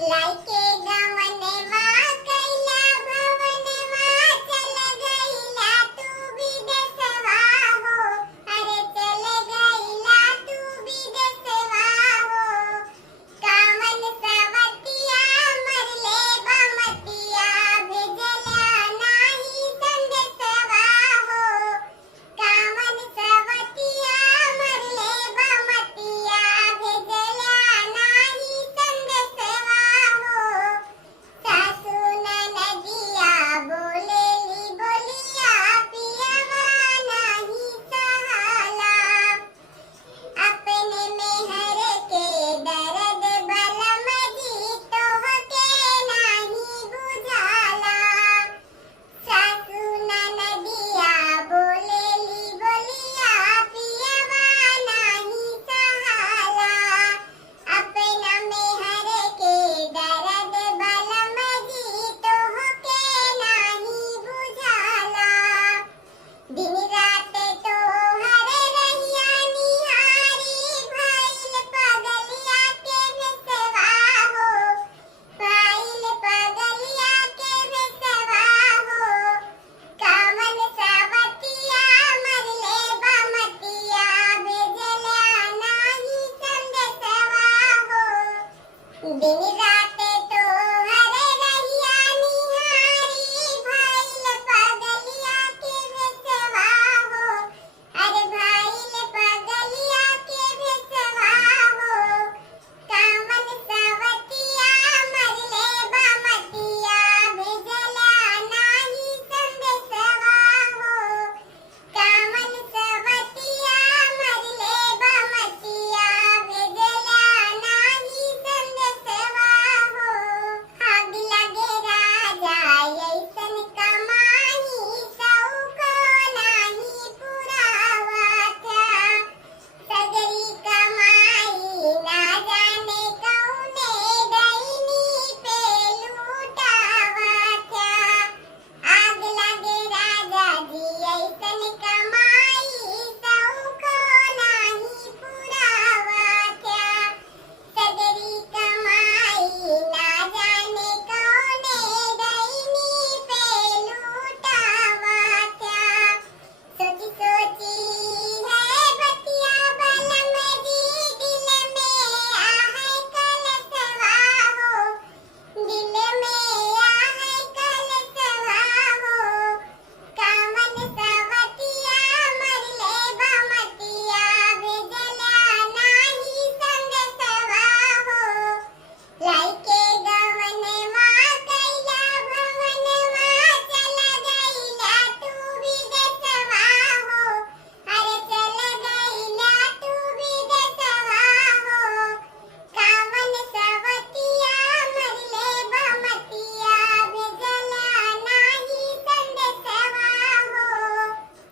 लायके गवनवा कैला भवनवा चल गईला तू विदेशवा हो। अरे चल गईला तू विदेशवा हो। कामन सवतिया मरले बमतिया भेजला नाही संदेशवा हो। कामन सवतिया मरले बमतिया भेजला नाही संदेशवा हो। सासू ननदिया बोलेली बोलिया पियवा नाही सहाला। अपने मेहर के दर्द बलम जी तोहके नाही बुझाला। सासू ननदिया बोलेली बोलिया पियवा नाही सहाला। अपना मेहर के दर्द बलम जी तोहके नाही बुझाला। दिन रात तोहर रहिया निहारी भइल पगलिया के भेसवा हो। भइल पगलिया के भेसवा हो। कामन सवतिया मरले बमतिया भेजला नाही संदेशवा हो। दिन रात